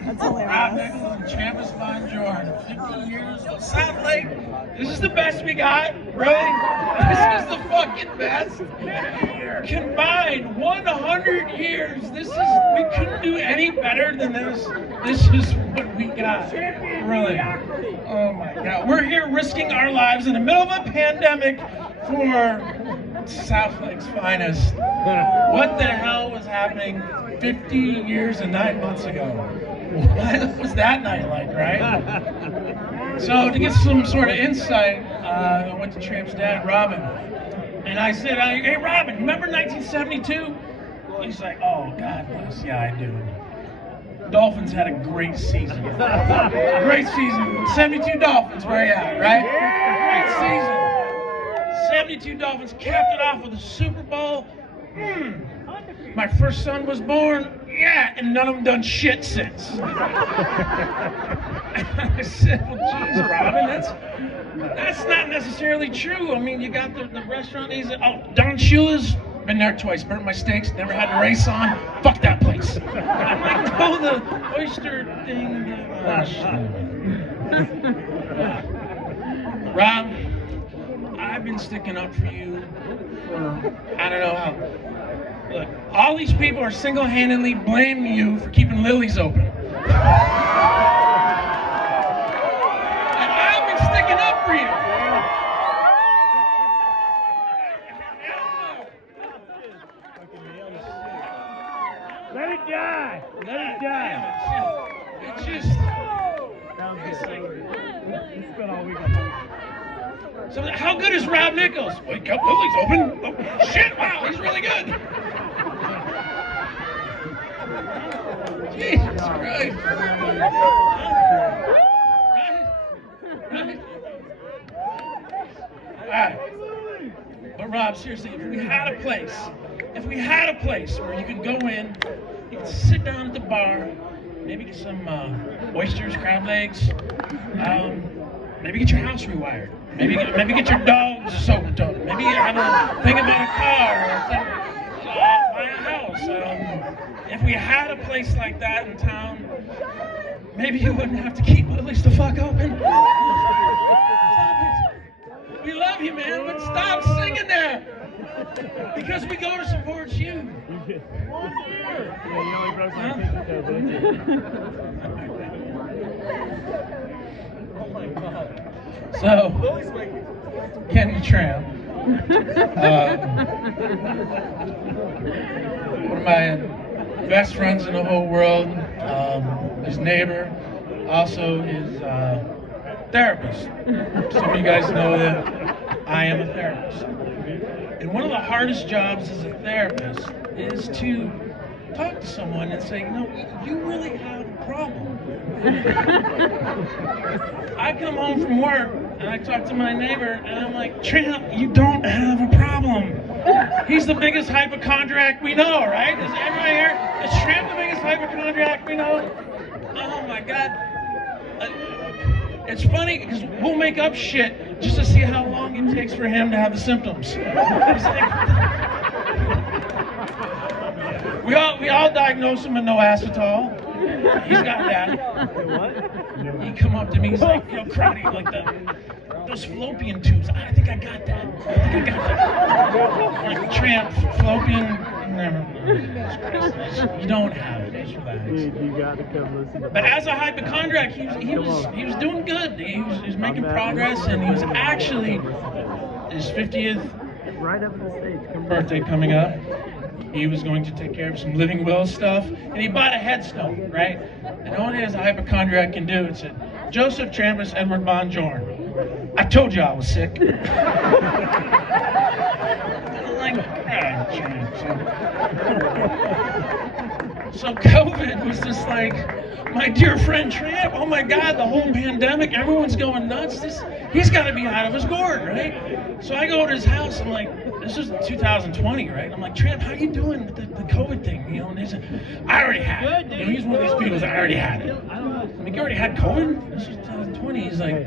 That's Rob hilarious. Nichols and Trampis and Rob 50 years of South Lake. This is the best we got, really. This is the fucking best. Combined 100 years. We couldn't do any better than this. This is what we got, really. Oh my God. We're here risking our lives in the middle of a pandemic for South Lake's finest. What the hell was happening 50 years and 9 months ago? What was that night like, right? So to get some sort of insight, I went to Tramp's dad, Robin, and I said, hey Robin, remember 1972? He's like, oh God bless, yeah I do. Dolphins had a great season. Great season. 72 Dolphins, where you at, right? Great season. 72 Dolphins capped it off with a Super Bowl. My first son was born. Yeah, and none of them done shit since. I said, well, geez, Robin, that's not necessarily true. I mean, you got the restaurant. Don Shula's, been there twice. Burnt my steaks. Never had a race on. Fuck that place. I'm like, oh, the oyster thing. Rob, I've been sticking up for you for I don't know how. Look, all these people are single-handedly blaming you for keeping Lily's open. And I've been sticking up for you. Let it die! Let it die! It's just... So how good is Rob Nichols? Wake up, Lily's open. Oh, shit, wow, he's really good. Jesus Christ. Right? Alright. But Rob, seriously, if we had a place where you could go in, you could sit down at the bar, maybe get some oysters, crab legs, maybe get your house rewired. Maybe get your dogs soaked up. Maybe have a thing about a car or buy a house. If we had a place like that in town, maybe you wouldn't have to keep Lily's the fuck open. Stop it. We love you, man, but stop singing there. Because we go to support you. So, Kenny Tramp, one of my best friends in the whole world, his neighbor, also his therapist. Some of you guys know that I am a therapist. And one of the hardest jobs as a therapist is to talk to someone and say, no, you really have a problem. I come home from work and I talk to my neighbor and I'm like, Tramp, you don't have a problem. He's the biggest hypochondriac we know, right? Is everybody here? Is Tramp the biggest hypochondriac we know? Oh my God. It's funny because we'll make up shit just to see how long it takes for him to have the symptoms. We all diagnose him with no acetol. He's got that. What? He come up to me, he's like, yo, Crowdy, like those fallopian tubes. I think I got that. Like Tramp, fallopian, never. You don't have it. Just relax. Dude, you got to come listen to But as a hypochondriac, he was doing good. He was making progress, and he was actually his 50th right up the stage. birthday coming up. He was going to take care of some living will stuff, and he bought a headstone, right? And all he as a hypochondriac can do, it said, Joseph Trampis Edward Bonjourn. I told you I was sick. And I'm like, ah, Tramp. So COVID was just like, my dear friend Tramp, oh my God, the whole pandemic, everyone's going nuts. He's got to be out of his gourd, right? So I go to his house, I'm like, this was 2020, right? I'm like, Tramp, how you doing with the COVID thing? You know, and he's like, I already had it. You know, he's one of these people that I already had it. I'm like, you already had COVID? This was 2020. He's like,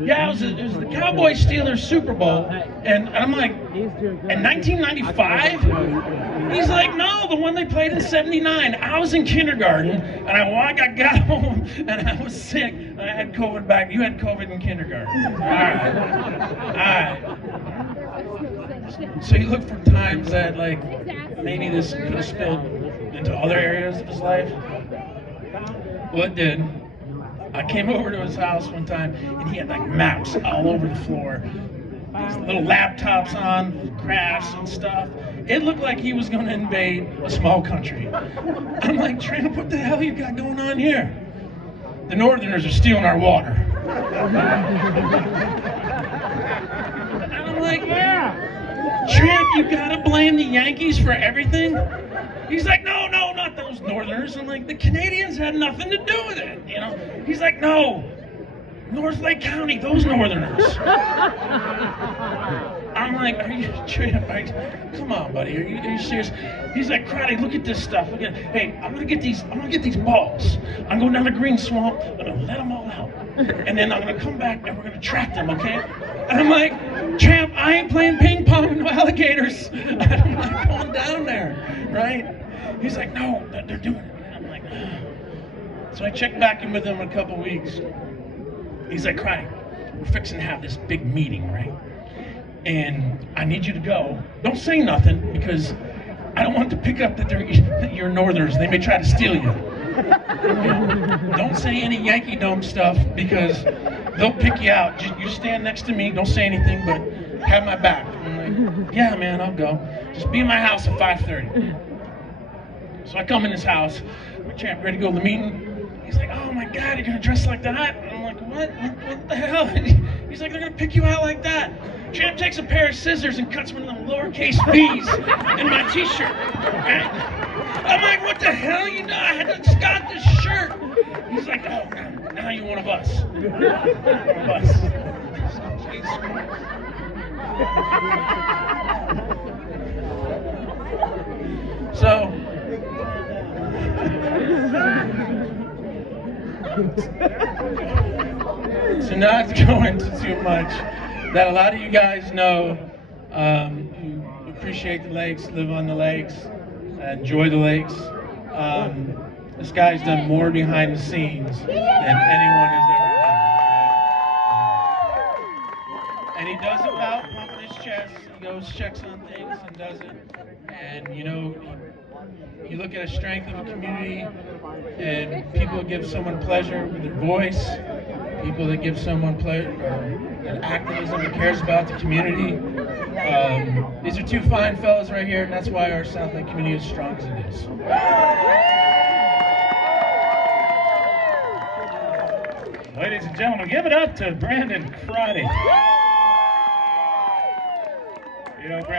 yeah, it was the Cowboys Steelers Super Bowl. And I'm like, in 1995? He's like, no, the one they played in 79. I was in kindergarten, and I got home, and I was sick, and I had COVID back. You had COVID in kindergarten. All right. So you look for times that, like, maybe this could have spilled into other areas of his life. Well, it did. I came over to his house one time, and he had, like, maps all over the floor. These little laptops on, with graphs and stuff. It looked like he was going to invade a small country. I'm like, Tramp, what the hell you got going on here? The Northerners are stealing our water. And I'm like, yeah. Tramp, you gotta blame the Yankees for everything? He's like, no, not those Northerners. I'm like, the Canadians had nothing to do with it, you know? He's like, no, North Lake County, those Northerners. I'm like, are you Tramp? Come on, buddy, are you serious? He's like, Crowdy, look at this stuff. Look at, hey, I'm gonna get these balls. I'm going down the green swamp. I'm gonna let them all out, and then I'm gonna come back and we're gonna track them, okay? And I'm like, Tramp, I ain't playing ping pong with no alligators. I'm not going down there, right? He's like, no, they're doing it. And I'm like, so I checked back in with him in a couple weeks. He's like, Crowdy, we're fixing to have this big meeting, right? And I need you to go. Don't say nothing, because I don't want to pick up that you're Northerners. They may try to steal you. Don't say any Yankee Dome stuff, because they'll pick you out. You stand next to me, don't say anything, but have my back. I'm like, yeah, man, I'll go. Just be in my house at 5:30. So I come in his house. My Tramp, ready to go to the meeting? He's like, oh my God, you're gonna dress like that? And I'm like, what the hell? He's like, they're gonna pick you out like that. Tramp takes a pair of scissors and cuts one of them lowercase V's in my t-shirt. Okay? I'm like, what the hell? You know, I just got this shirt. He's like, oh, now you're one of us. One of us. So not to go into too much, that a lot of you guys know who appreciate the lakes, live on the lakes, enjoy the lakes. This guy's done more behind the scenes than anyone has ever done. And he does it without pumping his chest. He goes, checks on things and does it. And you know, you look at the strength of a community, and people that give someone pleasure with their voice, people that give someone pleasure, an activism that cares about the community. These are two fine fellas right here, and that's why our South Lake community is as strong as it is. Ladies and gentlemen, give it up to Brandon Crowdy. You know, Brandon.